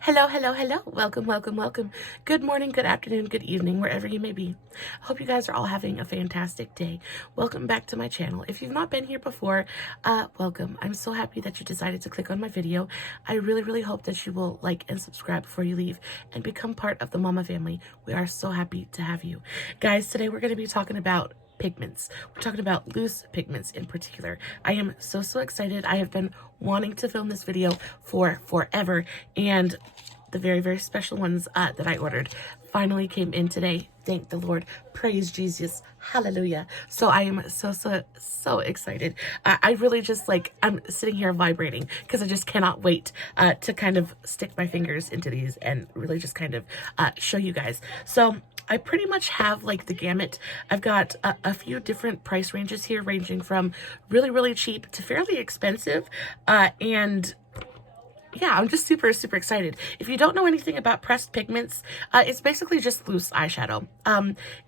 Hello, hello, hello. Welcome, welcome, welcome. Good morning, good afternoon, good evening, wherever you may be. I hope you guys are all having a fantastic day. Welcome back to my channel. If you've not been here before, welcome. I'm so happy that you decided to click on my video. I really hope that you will like and subscribe before you leave and become part of the Mama family. We are so happy to have you. Guys, today we're going to be talking about pigments. We're talking about loose pigments in particular. I am so excited. I have been wanting to film this video for forever, and the very special ones that I ordered finally came in today. Thank the Lord. Praise Jesus. Hallelujah. So I am so excited. I really just I'm sitting here vibrating because I just cannot wait to kind of stick my fingers into these and really just kind of show you guys. So I pretty much have like the gamut. I've got a few different price ranges here, ranging from really cheap to fairly expensive. And yeah, I'm just super excited. If you don't know anything about pressed pigments, it's basically just loose eyeshadow.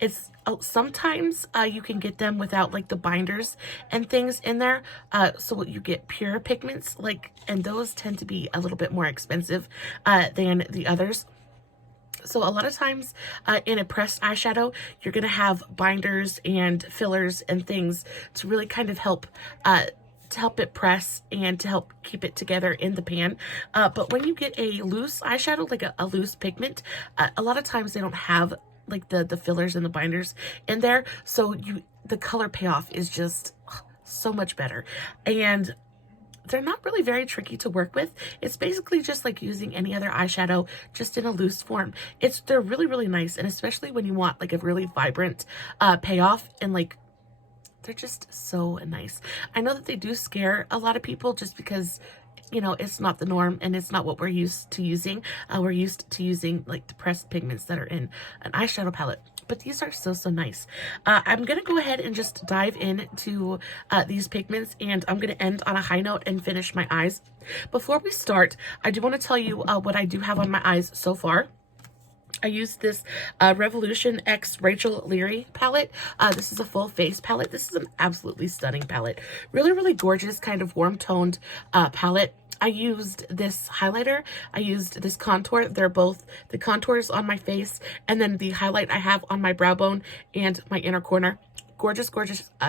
It's sometimes you can get them without like the binders and things in there. So you get pure pigments, and those tend to be a little bit more expensive than the others. So a lot of times in a pressed eyeshadow, you're going to have binders and fillers and things to really kind of help it press and to help keep it together in the pan. But when you get a loose eyeshadow, like a loose pigment, a lot of times they don't have like the fillers and the binders in there. So the color payoff is just so much better. And they're not really very tricky to work with. It's basically just like using any other eyeshadow, just in a loose form. They're really nice, and especially when you want like a really vibrant payoff, and they're just so nice. I know that they do scare a lot of people just because, you know, it's not the norm and it's not what we're used to using. We're used to using like the pressed pigments that are in an eyeshadow palette. But these are so nice. I'm going to go ahead and just dive into these pigments, and I'm going to end on a high note and finish my eyes. Before we start, I do want to tell you what I do have on my eyes so far. I used this Revolution X Rachel Leary palette. This is a full face palette. This is an absolutely stunning palette. Really gorgeous, kind of warm toned palette. I used this highlighter. I used this contour. They're both the contours on my face and then the highlight I have on my brow bone and my inner corner. Gorgeous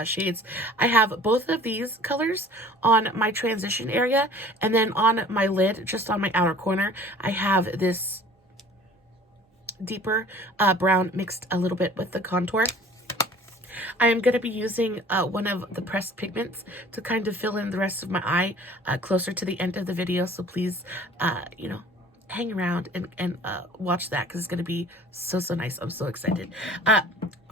shades. I have both of these colors on my transition area, and then on my lid, just on my outer corner, I have this deeper brown mixed a little bit with the contour. I am going to be using one of the pressed pigments to kind of fill in the rest of my eye closer to the end of the video. So please, you know, hang around and watch that, because it's going to be so nice. I'm so excited.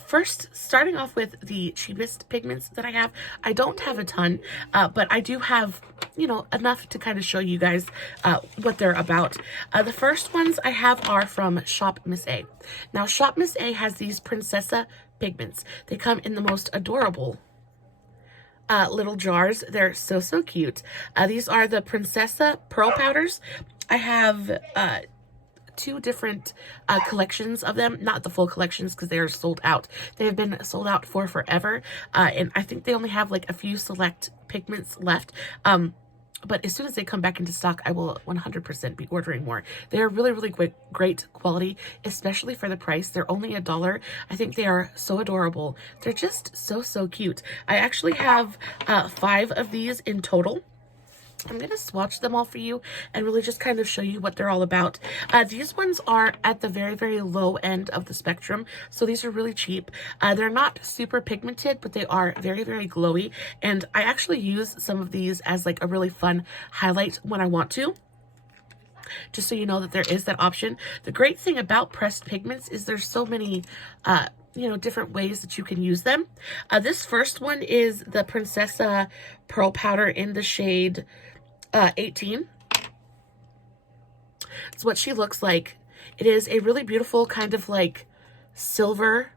First, starting off with the cheapest pigments that I have. I don't have a ton, but I do have, you know, enough to kind of show you guys what they're about. The first ones I have are from Shop Miss A. Now, Shop Miss A has these Princessa pigments. They come in the most adorable little jars. They're so cute. These are the Princessa Pearl Powders. I have two different collections of them, not the full collections because they are sold out. They have been sold out for forever, and I think they only have like a few select pigments left. But as soon as they come back into stock, I will 100% be ordering more. They are really great quality, especially for the price. They're only $1. I think they are so adorable. They're just so cute. I actually have 5 of these in total. I'm going to swatch them all for you and really just kind of show you what they're all about. These ones are at the very low end of the spectrum, so these are really cheap. They're not super pigmented, but they are very glowy, and I actually use some of these as like a really fun highlight when I want to. Just so you know that there is that option. The great thing about pressed pigments is there's so many you know, different ways that you can use them. This first one is the Princessa Pearl Powder in the shade 18. It's what she looks like. It is a really beautiful kind of like silver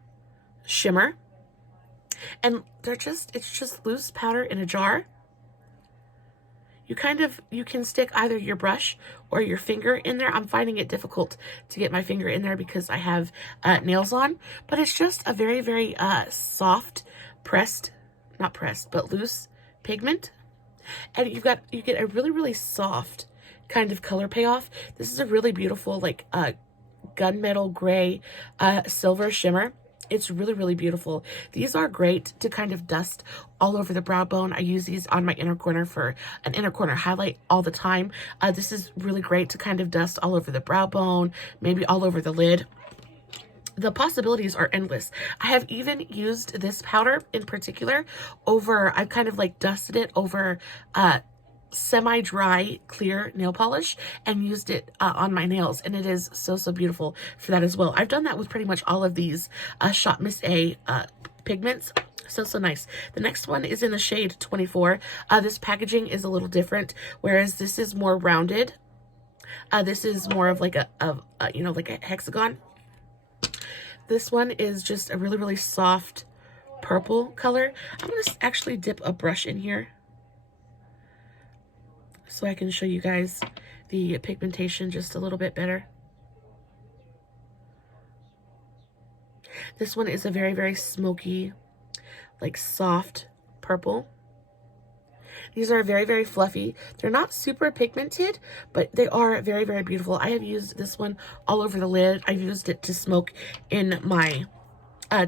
shimmer, and it's just loose powder in a jar. You can stick either your brush or your finger in there. I'm finding it difficult to get my finger in there because I have nails on, but it's just a very soft not pressed, but loose pigment. And you get a really soft kind of color payoff. This is a really beautiful, like, gunmetal gray, silver shimmer. It's really, really beautiful. These are great to kind of dust all over the brow bone. I use these on my inner corner for an inner corner highlight all the time. This is really great to kind of dust all over the brow bone, maybe all over the lid. The possibilities are endless. I have even used this powder in particular over, I've kind of like dusted it over semi-dry clear nail polish and used it on my nails, and it is so, so beautiful for that as well. I've done that with pretty much all of these Shop Miss A pigments. So, so nice. The next one is in the shade 24. This packaging is a little different, whereas this is more rounded. This is more of like a you know, like a hexagon. This one is just a really, really soft purple color. I'm going to actually dip a brush in here so I can show you guys the pigmentation just a little bit better. This one is a very, very smoky, like soft purple. These are very, very fluffy. They're not super pigmented, but they are very, very beautiful. I have used this one all over the lid. I've used it to smoke in my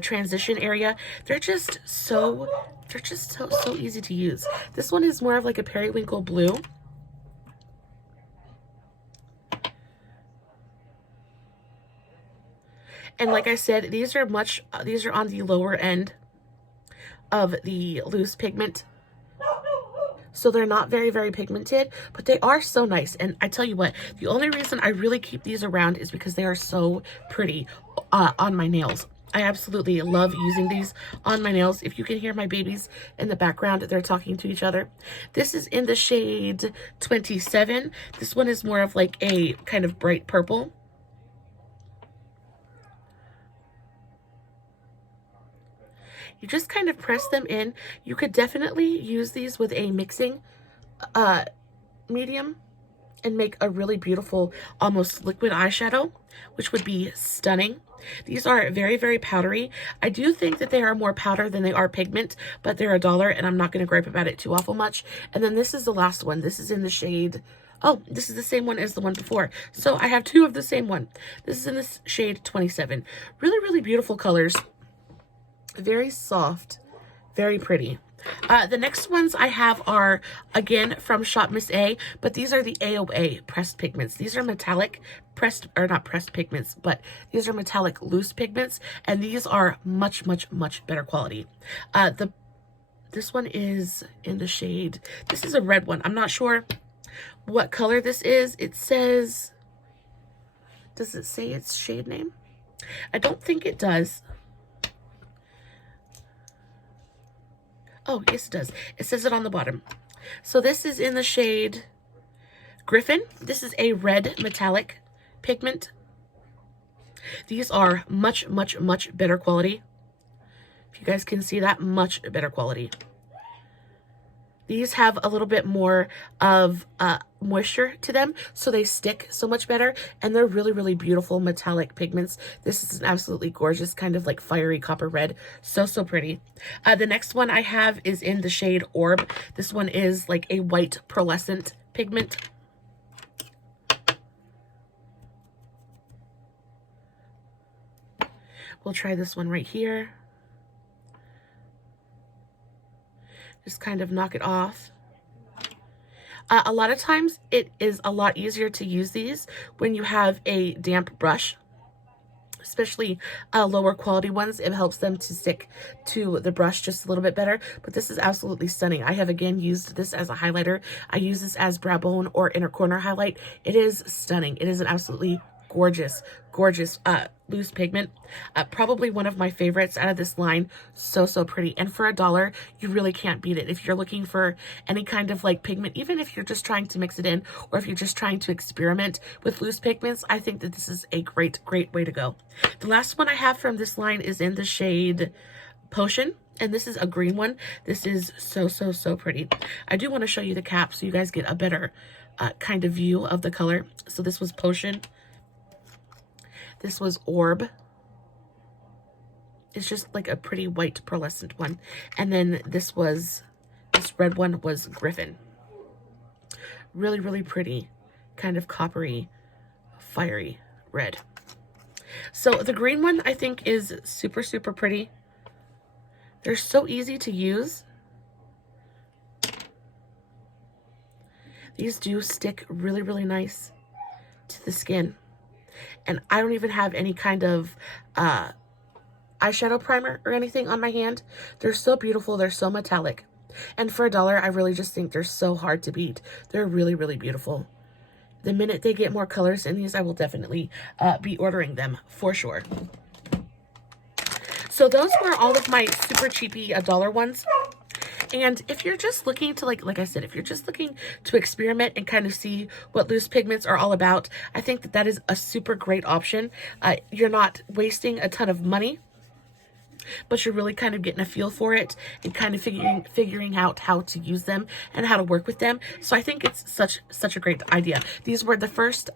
transition area. They're just so easy to use. This one is more of like a periwinkle blue. And like I said, these are on the lower end of the loose pigment. So they're not very, very pigmented, but they are so nice. And I tell you what, the only reason I really keep these around is because they are so pretty on my nails. I absolutely love using these on my nails. If you can hear my babies in the background, they're talking to each other. This is in the shade 27. This one is more of like a kind of bright purple. You just kind of press them in. You could definitely use these with a mixing medium and make a really beautiful, almost liquid eyeshadow, which would be stunning. These are very, very powdery. I do think that they are more powder than they are pigment, but they're $1 and I'm not going to gripe about it too awful much. And then this is the last one. This is in the shade, oh, this is the same one as the one before. So I have two of the same one. This is in the shade 27. Really, really beautiful colors. Very soft, very pretty. The next ones I have are, again, from Shop Miss A, but these are the AOA pressed pigments. These are metallic pressed, or not pressed pigments, but these are metallic loose pigments, and these are much, much, much better quality. This one is in the shade, this is a red one. I'm not sure what color this is. It says, does it say its shade name? I don't think it does. Oh, yes, it does. It says it on the bottom. So this is in the shade Griffin. This is a red metallic pigment. These are much, much, much better quality. If you guys can see that, much better quality. These have a little bit more of moisture to them, so they stick so much better, and they're really, really beautiful metallic pigments. This is an absolutely gorgeous kind of like fiery copper red. So, so pretty. The next one I have is in the shade Orb. This one is like a white pearlescent pigment. We'll try this one right here. Just kind of knock it off. A lot of times it is a lot easier to use these when you have a damp brush, especially lower quality ones. It helps them to stick to the brush just a little bit better, but this is absolutely stunning. I have again used this as a highlighter. I use this as brow bone or inner corner highlight. It is stunning. It is an absolutely gorgeous, gorgeous loose pigment. Probably one of my favorites out of this line. So, so pretty. And for $1, you really can't beat it. If you're looking for any kind of like pigment, even if you're just trying to mix it in, or if you're just trying to experiment with loose pigments, I think that this is a great, great way to go. The last one I have from this line is in the shade Potion. And this is a green one. This is so, so, so pretty. I do want to show you the cap so you guys get a better kind of view of the color. So this was Potion. This was Orb. It's just like a pretty white pearlescent one. And then this red one was Griffin. Really, really pretty. kind of coppery, fiery red. So the green one I think is super, super pretty. They're so easy to use. These do stick really, really nice to the skin. And I don't even have any kind of eyeshadow primer or anything on my hand. They're so beautiful. They're so metallic. And for $1, I really just think they're so hard to beat. They're really, really beautiful. The minute they get more colors in these, I will definitely be ordering them for sure. So those were all of my super cheapy $1 ones. And if you're just looking to, like I said, if you're just looking to experiment and kind of see what loose pigments are all about, I think that that is a super great option. You're not wasting a ton of money, but you're really kind of getting a feel for it and kind of figuring out how to use them and how to work with them. So I think it's such a great idea. These were the first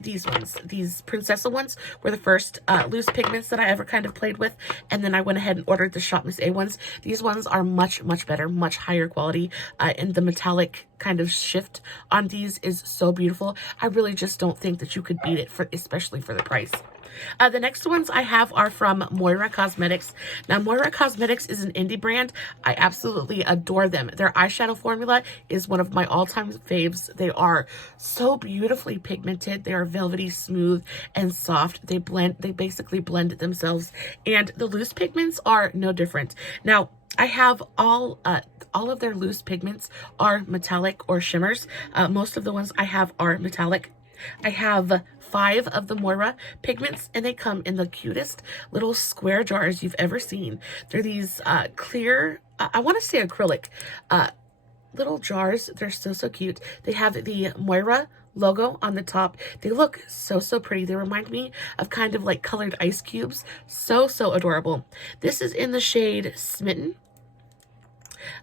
these Princessa ones were the first loose pigments that I ever kind of played with, and then I went ahead and ordered the Shop Miss A ones. These ones are much better, much higher quality, and the metallic kind of shift on these is so beautiful. I really just don't think that you could beat it, especially for the price. The next ones I have are from Moira Cosmetics. Now, Moira Cosmetics is an indie brand. I absolutely adore them. Their eyeshadow formula is one of my all-time faves. They are so beautifully pigmented. They are velvety, smooth, and soft. They basically blend themselves, and the loose pigments are no different. Now, I have all of their loose pigments are metallic or shimmers. Most of the ones I have are metallic. I have 5 of the Moira pigments, and they come in the cutest little square jars you've ever seen. They're these clear, I want to say acrylic, little jars. They're so cute. They have the Moira logo on the top. They look so pretty. They remind me of kind of like colored ice cubes. So adorable. This is in the shade Smitten.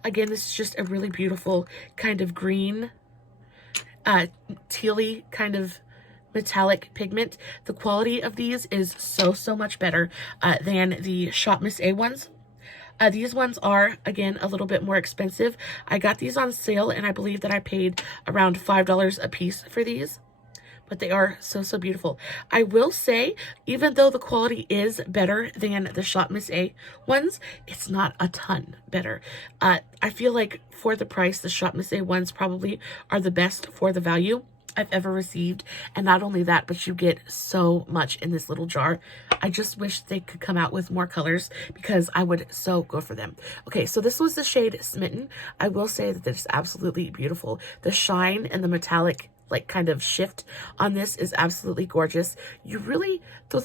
Again, this is just a really beautiful kind of green, tealy kind of metallic pigment. The quality of these is so much better than the Shop Miss A ones. These ones are, again, a little bit more expensive. I got these on sale, and I believe that I paid around $5 a piece for these. But they are so beautiful. I will say, even though the quality is better than the Shop Miss A ones, it's not a ton better. I feel like for the price, the Shop Miss A ones probably are the best for the value I've ever received. And not only that, but you get so much in this little jar. I just wish they could come out with more colors, because I would so go for them. Okay, so this was the shade Smitten. I will say that it's absolutely beautiful. The shine and the metallic like kind of shift on this is absolutely gorgeous. You really,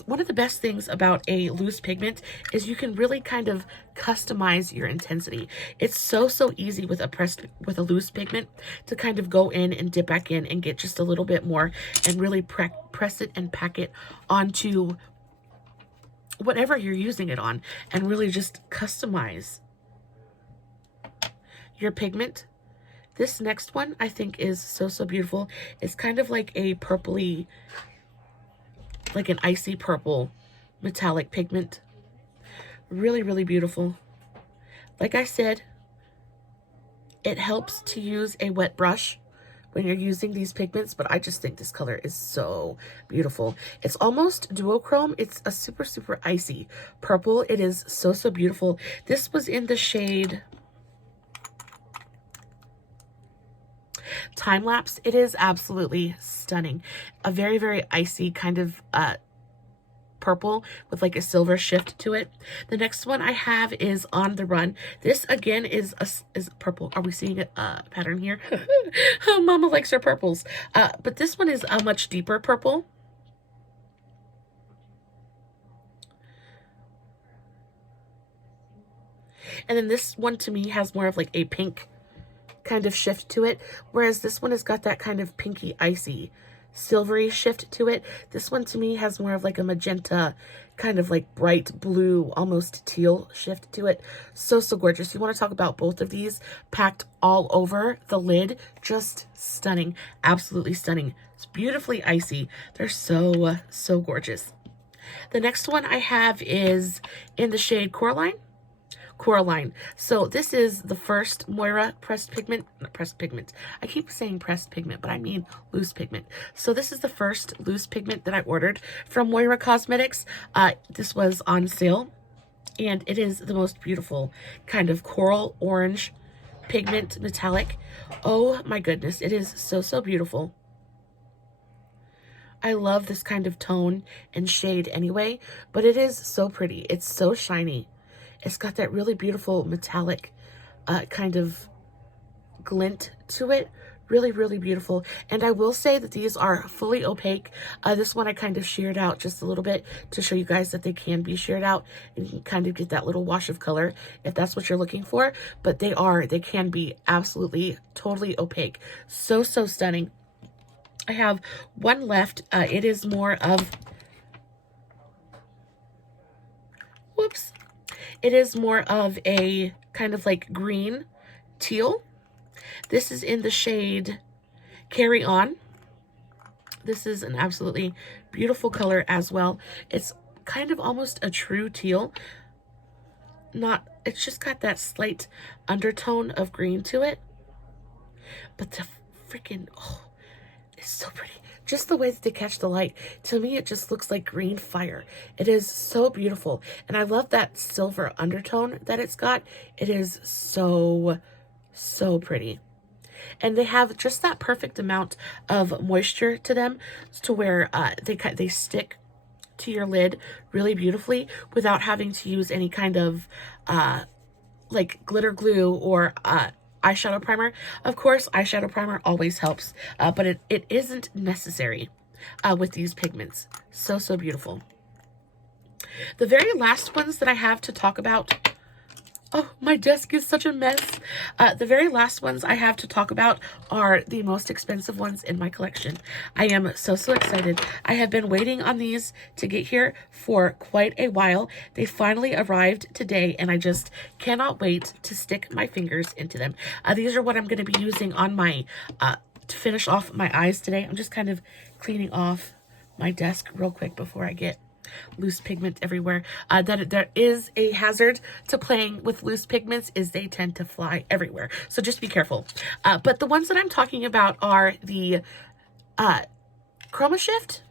one of the best things about a loose pigment is you can really kind of customize your intensity. It's so easy with a loose pigment to kind of go in and dip back in and get just a little bit more and really press it and pack it onto whatever you're using it on and really just customize your pigment. This next one I think is so beautiful. It's kind of like a purpley, like an icy purple metallic pigment. Really beautiful. Like I said, it helps to use a wet brush when you're using these pigments, but I just think this color is so beautiful. It's almost duochrome. It's a super icy purple. It is so beautiful. This was in the shade Time Lapse. It is absolutely stunning. A very icy kind of purple with like a silver shift to it. The next one I have is On the Run. This again is purple. Are we seeing a pattern here? Oh, Mama likes her purples. But this one is a much deeper purple. And then this one to me has more of like a pink kind of shift to it, whereas this one has got that kind of pinky icy silvery shift to it. This one to me has more of like a magenta kind of like bright blue, almost teal shift to it. So gorgeous. You want to talk about both of these packed all over the lid. Just stunning. Absolutely stunning. It's beautifully icy. They're so gorgeous. The next one I have is in the shade Coraline. Coraline. So this is the first Moira pressed pigment, not pressed pigment. I keep saying pressed pigment, but I mean loose pigment. So this is the first loose pigment that I ordered from Moira Cosmetics. This was on sale, and it is the most beautiful kind of coral orange pigment metallic. Oh my goodness, it is so, so beautiful. I love this kind of tone and shade anyway, but it is so pretty. It's so shiny. It's got that really beautiful metallic kind of glint to it. Really, really beautiful. And I will say that these are fully opaque. This one I kind of sheared out just a little bit to show you guys that they can be sheared out, and you can kind of get that little wash of color if that's what you're looking for. But they can be absolutely, totally opaque. So, so stunning. I have one left. It is more of, whoops. It is more of a kind of like green teal. This is in the shade Carry On. This is an absolutely beautiful color as well. It's kind of almost a true teal. It's just got that slight undertone of green to it. But the freaking, oh, it's so pretty. Just the way that they catch the light. To me, it just looks like green fire. It is so beautiful. And I love that silver undertone that it's got. It is so, so pretty. And they have just that perfect amount of moisture to them to where they stick to your lid really beautifully without having to use any kind of like glitter glue or eyeshadow primer. Of course, eyeshadow primer always helps, but it isn't necessary with these pigments. So, so beautiful. The very last ones that I have to talk about, oh, my desk is such a mess. The very last ones I have to talk about are the most expensive ones in my collection. I am so, so excited. I have been waiting on these to get here for quite a while. They finally arrived today, and I just cannot wait to stick my fingers into them. These are what I'm going to be using on my, to finish off my eyes today. I'm just kind of cleaning off my desk real quick before I get loose pigment everywhere. There is a hazard to playing with loose pigments is they tend to fly everywhere. So just be careful. But the ones that I'm talking about are the Chroma Shift.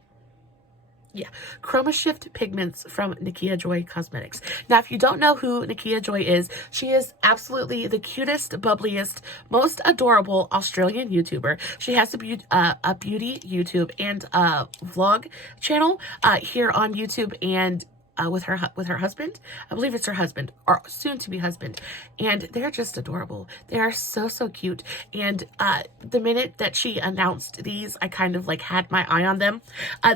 Yeah, Chroma Shift pigments from Nikkia Joy Cosmetics. Now, if you don't know who Nikkia Joy is, she is absolutely the cutest, bubbliest, most adorable Australian YouTuber. She has a beauty YouTube and a vlog channel here on YouTube and with her husband. I believe it's her husband, or soon to be husband, and they're just adorable. They are so, so cute. And the minute that she announced these, I kind of like had my eye on them.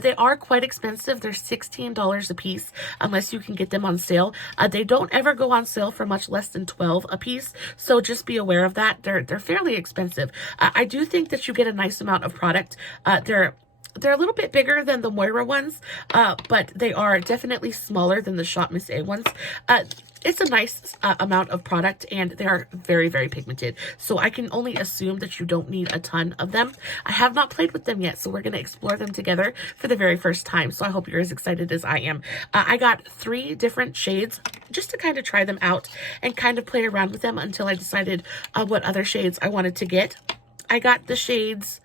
They are quite expensive. They're $16 a piece unless you can get them on sale. They don't ever go on sale for much less than $12 a piece, so just be aware of that. They're fairly expensive. I do think that you get a nice amount of product. They're a little bit bigger than the Moira ones, but they are definitely smaller than the Shop Miss A ones. It's a nice amount of product, and they are very, very pigmented. So I can only assume that you don't need a ton of them. I have not played with them yet, so we're going to explore them together for the very first time. So I hope you're as excited as I am. I got 3 different shades just to kind of try them out and kind of play around with them until I decided what other shades I wanted to get. I got the shades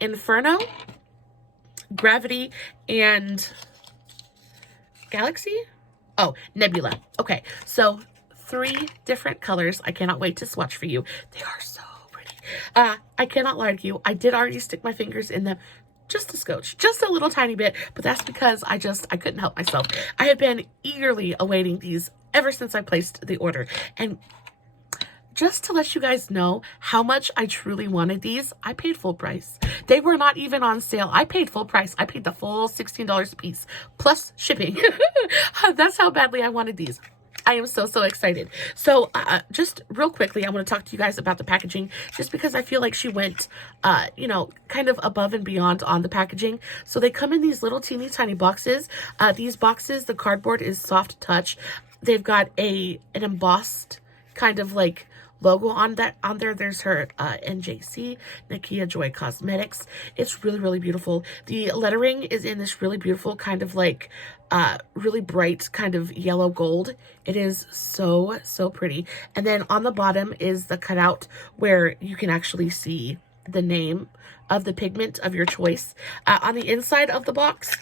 Inferno, Gravity, and Galaxy? Oh, Nebula. Okay, so 3 different colors. I cannot wait to swatch for you. They are so pretty. I cannot lie to you. I did already stick my fingers in them just a scotch, just a little tiny bit, but that's because I couldn't help myself. I have been eagerly awaiting these ever since I placed the order, and just to let you guys know how much I truly wanted these, I paid full price. They were not even on sale. I paid full price. I paid the full $16 a piece, plus shipping. That's how badly I wanted these. I am so, so excited. So just real quickly, I want to talk to you guys about the packaging, just because I feel like she went, you know, kind of above and beyond on the packaging. So they come in these little teeny tiny boxes. These boxes, the cardboard is soft touch. They've got an embossed kind of like logo on there. There's her NJC, Nikkia Joy Cosmetics. It's really, really beautiful. The lettering is in this really beautiful kind of like really bright kind of yellow gold. It is so, so pretty. And then on the bottom is the cutout where you can actually see the name of the pigment of your choice. On the inside of the box,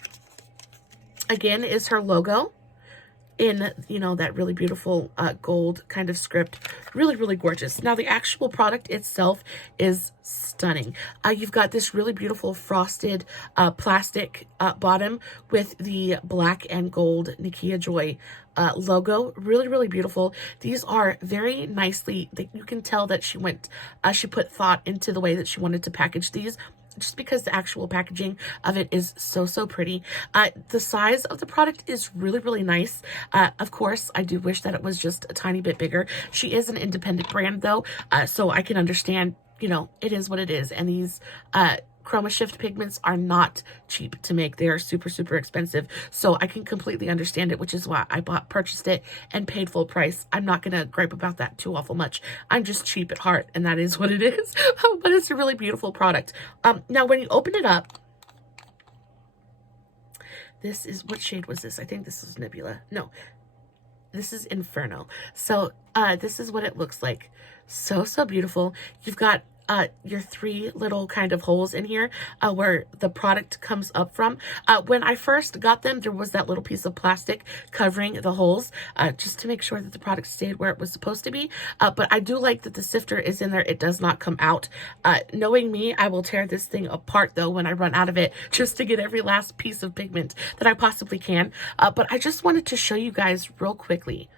again, is her logo in, you know, that really beautiful gold kind of script. Really, really gorgeous. Now, the actual product itself is stunning. You've got this really beautiful frosted plastic bottom with the black and gold Nikkia Joy logo. Really, really beautiful. These are very nicely, you can tell that she put thought into the way that she wanted to package these, just because the actual packaging of it is so, so pretty. The size of the product is really, really nice. Of course, I do wish that it was just a tiny bit bigger. She is an independent brand though, so I can understand, you know, it is what it is. And these Chroma Shift pigments are not cheap to make. They are super, super expensive. So I can completely understand it, which is why I purchased it and paid full price. I'm not going to gripe about that too awful much. I'm just cheap at heart, and that is what it is. But it's a really beautiful product. Now, when you open it up, this is, what shade was this? I think this is Nebula. No, this is Inferno. So this is what it looks like. So, so beautiful. You've got your 3 little kind of holes in here where the product comes up from. When I first got them, there was that little piece of plastic covering the holes just to make sure that the product stayed where it was supposed to be. But I do like that the sifter is in there. It does not come out. Knowing me, I will tear this thing apart though when I run out of it, just to get every last piece of pigment that I possibly can. But I just wanted to show you guys real quickly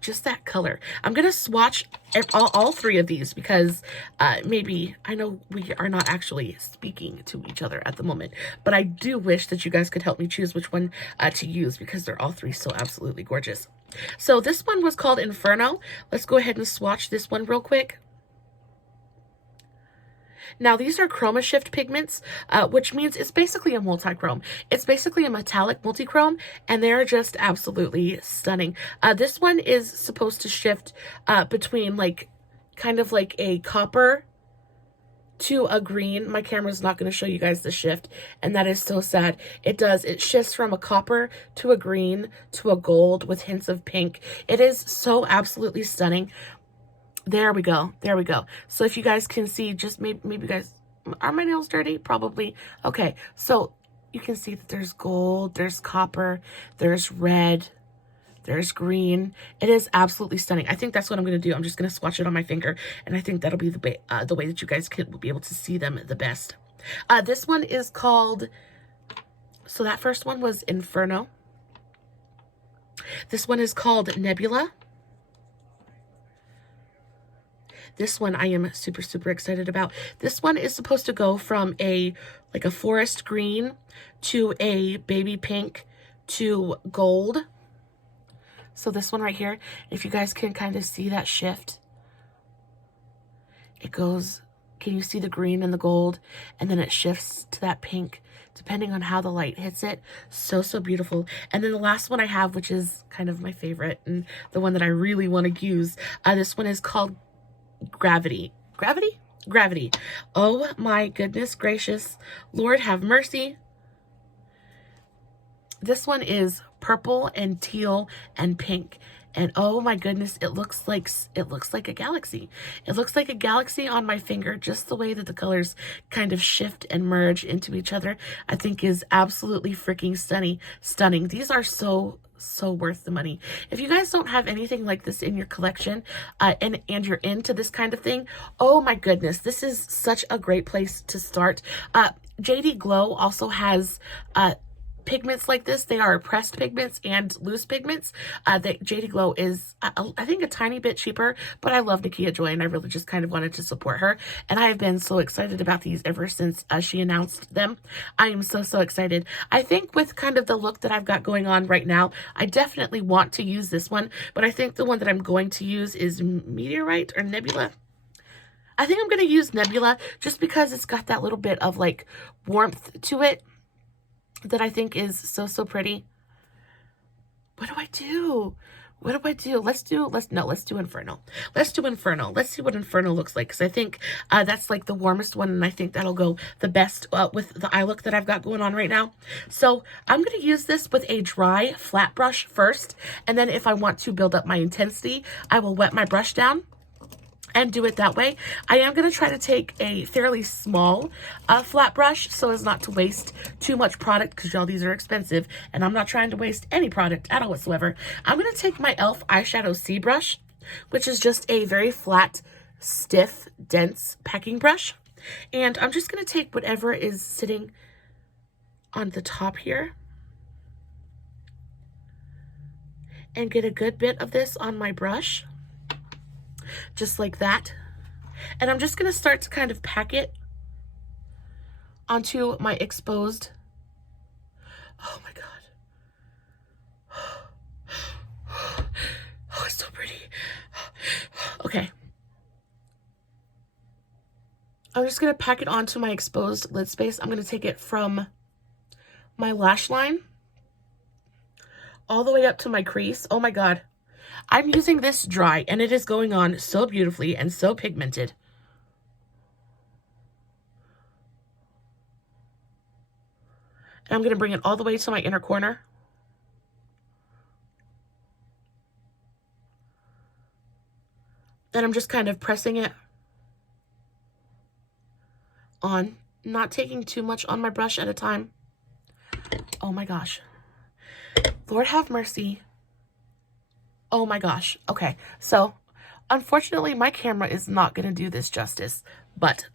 just that color. I'm going to swatch all 3 of these because maybe, I know we are not actually speaking to each other at the moment, but I do wish that you guys could help me choose which one to use because they're all 3 so absolutely gorgeous. So this one was called Inferno. Let's go ahead and swatch this one real quick. Now, these are Chroma Shift pigments, which means it's basically a multi-chrome. It's basically a metallic multi-chrome, and they're just absolutely stunning. This one is supposed to shift between, like, kind of like a copper to a green. My camera's not going to show you guys the shift, and that is so sad. It does. It shifts from a copper to a green to a gold with hints of pink. It is so absolutely stunning. There we go. There we go. So if you guys can see, just maybe you guys, are my nails dirty? Probably. Okay. So you can see that there's gold, there's copper, there's red, there's green. It is absolutely stunning. I think that's what I'm going to do. I'm just going to swatch it on my finger, and I think that'll be the way that you guys will be able to see them the best. This one is called, so that first one was Inferno. This one is called Nebula. This one I am super, super excited about. This one is supposed to go from like a forest green to a baby pink to gold. So this one right here, if you guys can kind of see that shift, it goes, can you see the green and the gold? And then it shifts to that pink, depending on how the light hits it. So, so beautiful. And then the last one I have, which is kind of my favorite and the one that I really want to use, this one is called Gravity. Oh my goodness gracious. Lord have mercy. This one is purple and teal and pink. And oh my goodness, it looks like a galaxy. It looks like a galaxy on my finger. Just the way that the colors kind of shift and merge into each other, I think is absolutely freaking stunning. These are so worth the money. If you guys don't have anything like this in your collection, and you're into this kind of thing, oh my goodness, this is such a great place to start. JD Glow also has pigments like this. They are pressed pigments and loose pigments. JD Glow is, I think, a tiny bit cheaper, but I love Nikkia Joy, and I really just kind of wanted to support her. And I have been so excited about these ever since she announced them. I am so excited. I think with kind of the look that I've got going on right now, I definitely want to use this one, but I think the one that I'm going to use is Meteorite or Nebula. I think I'm going to use Nebula just because it's got that little bit of like warmth to it that I think is so pretty. What do I do? What do I do? Let's do Inferno. Let's do Inferno. Let's see what Inferno looks like, because I think that's like the warmest one, and I think that'll go the best with the eye look that I've got going on right now. So I'm going to use this with a dry flat brush first, and then if I want to build up my intensity, I will wet my brush down and do it that way. I am going to try to take a fairly small flat brush so as not to waste too much product, because y'all, these are expensive and I'm not trying to waste any product at all whatsoever. I'm going to take my e.l.f. eyeshadow C brush, which is just a very flat, stiff, dense packing brush. And I'm just going to take whatever is sitting on the top here and get a good bit of this on my brush. Just like that. And I'm just going to start to kind of pack it onto my exposed. Oh my God. Oh, it's so pretty. Okay. I'm just going to pack it onto my exposed lid space. I'm going to take it from my lash line all the way up to my crease. Oh my God. I'm using this dry, and it is going on so beautifully and so pigmented. And I'm going to bring it all the way to my inner corner. And I'm just kind of pressing it on, not taking too much on my brush at a time. Oh my gosh. Lord have mercy. Oh my gosh. Okay, so unfortunately my camera is not going to do this justice, but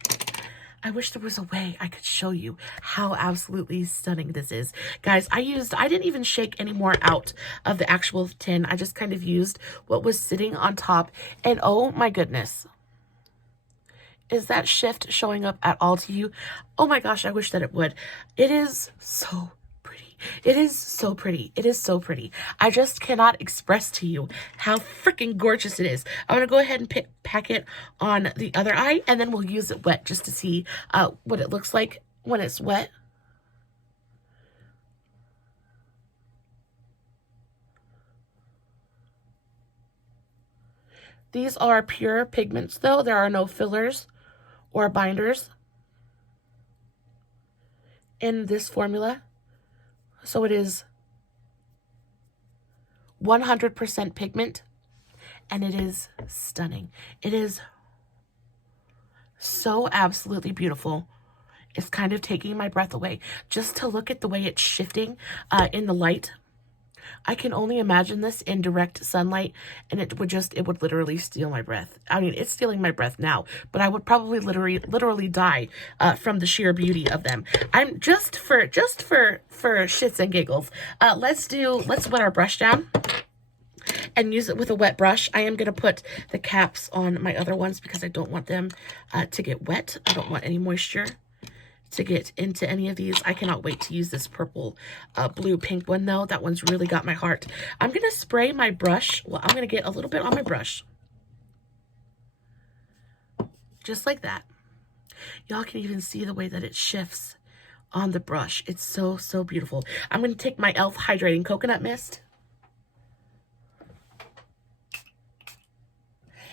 I wish there was a way I could show you how absolutely stunning this is. Guys, I didn't even shake any more out of the actual tin. I just kind of used what was sitting on top, and oh my goodness. Is that shift showing up at all to you? Oh my gosh, I wish that it would. It is so pretty. It is so pretty. It is so pretty. I just cannot express to you how freaking gorgeous it is. I'm going to go ahead and pack it on the other eye, and then we'll use it wet just to see what it looks like when it's wet. These are pure pigments though. There are no fillers or binders in this formula. So it is 100% pigment, and it is stunning. It is so absolutely beautiful. It's kind of taking my breath away just to look at the way it's shifting in the light. I can only imagine this in direct sunlight, and it would literally steal my breath. I mean, it's stealing my breath now, but I would probably literally die from the sheer beauty of them. I'm just for shits and giggles. Let's wet our brush down and use it with a wet brush. I am going to put the caps on my other ones because I don't want them to get wet. I don't want any moisture to get into any of these. I cannot wait to use this purple, blue, pink one though. That one's really got my heart. I'm going to spray my brush. Well, I'm going to get a little bit on my brush. Just like that. Y'all can even see the way that it shifts on the brush. It's so, so beautiful. I'm going to take my e.l.f. Hydrating Coconut Mist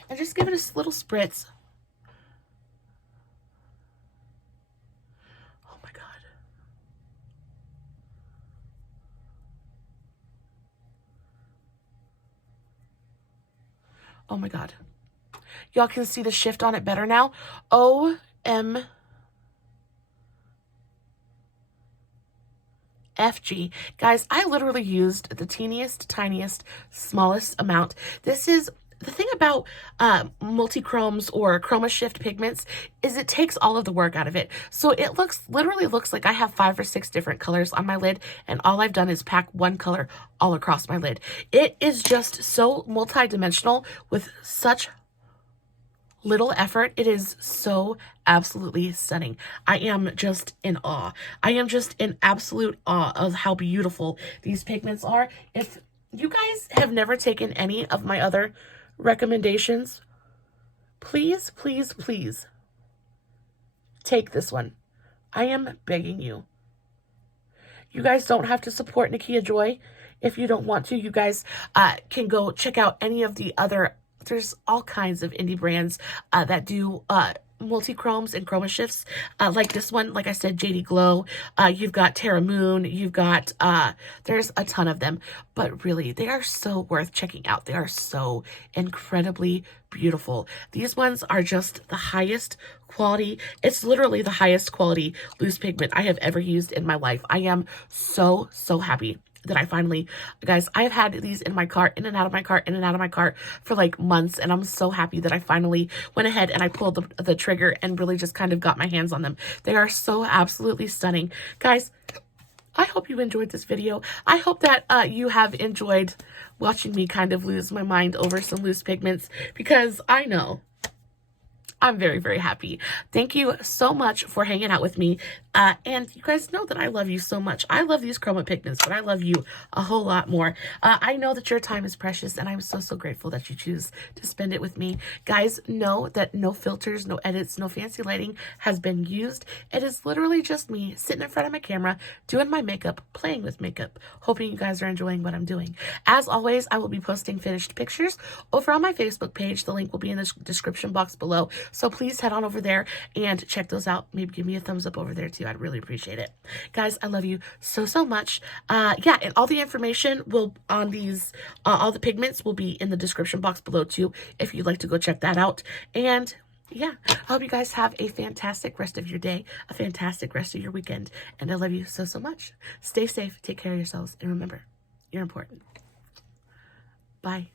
and just give it a little spritz. Oh my God. Y'all can see the shift on it better now. OMFG. Guys, I literally used the teeniest, tiniest, smallest amount. This is the thing about multi-chromes or chroma shift pigments is it takes all of the work out of it. So it literally looks like I have 5 or 6 different colors on my lid, and all I've done is pack one color all across my lid. It is just so multi-dimensional with such little effort. It is so absolutely stunning. I am just in awe. I am just in absolute awe of how beautiful these pigments are. If you guys have never taken any of my other recommendations, please, please, please take this one. I am begging you. You guys don't have to support Nikkia Joy If you don't want to, you guys can go check out any of the other, there's all kinds of indie brands that do multi-chromes and chroma shifts, like this one, like I said, JD Glow. You've got Terra Moon, you've got, there's a ton of them, but really, they are so worth checking out. They are so incredibly beautiful. These ones are just the highest quality. It's literally the highest quality loose pigment I have ever used in my life. I am so, so happy that I finally, guys, I've had these in my cart, in and out of my cart, in and out of my cart for like months, and I'm so happy that I finally went ahead and I pulled the trigger and really just kind of got my hands on them. They are so absolutely stunning. Guys, I hope you enjoyed this video. I hope that you have enjoyed watching me kind of lose my mind over some loose pigments, because I know I'm very, very happy. Thank you so much for hanging out with me. And you guys know that I love you so much. I love these chroma pigments, but I love you a whole lot more. I know that your time is precious, and I'm so, so grateful that you choose to spend it with me. Guys, know that no filters, no edits, no fancy lighting has been used. It is literally just me sitting in front of my camera, doing my makeup, playing with makeup, hoping you guys are enjoying what I'm doing. As always, I will be posting finished pictures over on my Facebook page. The link will be in the description box below. So please head on over there and check those out. Maybe give me a thumbs up over there too. I'd really appreciate it. Guys, I love you so, so much. Yeah, and all the information will on these, all the pigments will be in the description box below too, if you'd like to go check that out. And yeah, I hope you guys have a fantastic rest of your day, a fantastic rest of your weekend. And I love you so, so much. Stay safe, take care of yourselves, and remember, you're important. Bye.